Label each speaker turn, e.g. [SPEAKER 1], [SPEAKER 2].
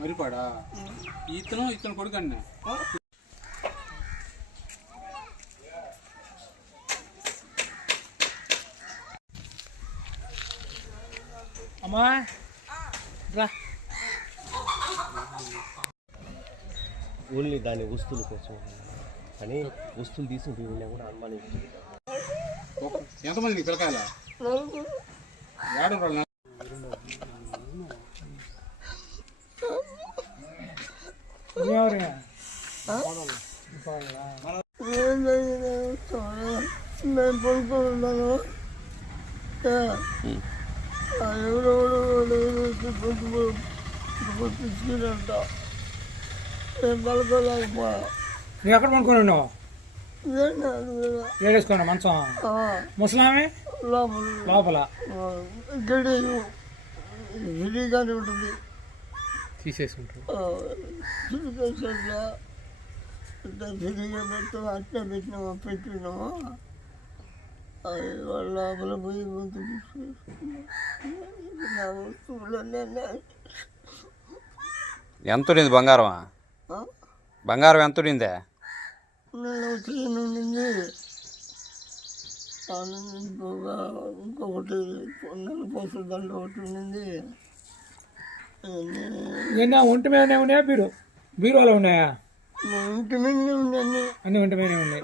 [SPEAKER 1] మరిపాడా? ఇతను ఇతను కొడుకు అన్న
[SPEAKER 2] అమ్మా రా.
[SPEAKER 3] ఓన్లీ దాని వస్తువుల కోసం కానీ వస్తువులు తీసుకుంటూ ఉన్నా కూడా అనుమానించింది
[SPEAKER 1] ఎంతమంది నీకు పిల్లకాయల? ఏడు
[SPEAKER 2] నువ్వు ఎక్కడ పడుకొని ఉన్నావు ఏడేసుకోండి మంచం ముసలామే
[SPEAKER 4] లోపల
[SPEAKER 2] లోపల
[SPEAKER 4] ఇక్కడ విడిగానే ఉంటుంది
[SPEAKER 2] తీసేసుకుంటారు.
[SPEAKER 4] అట్లా పెట్టినాము పెట్టినాము అది వాళ్ళ లోపల పోయి ముందు నా వస్తువులన్నీ
[SPEAKER 5] ఎంత ఉండింది బంగారమా? బంగారం ఎంత ఉండిందే?
[SPEAKER 4] ఇంకొక ఇంకొకటి నన్ను పోసల దండ ఒకటి ఉండింది.
[SPEAKER 2] నిన్న ఒంటి మీదనే ఉన్నాయా బీరు? బీరువాలో ఉన్నాయా?
[SPEAKER 4] మీద
[SPEAKER 2] అన్ని ఒంటి మీదనే ఉన్నాయి.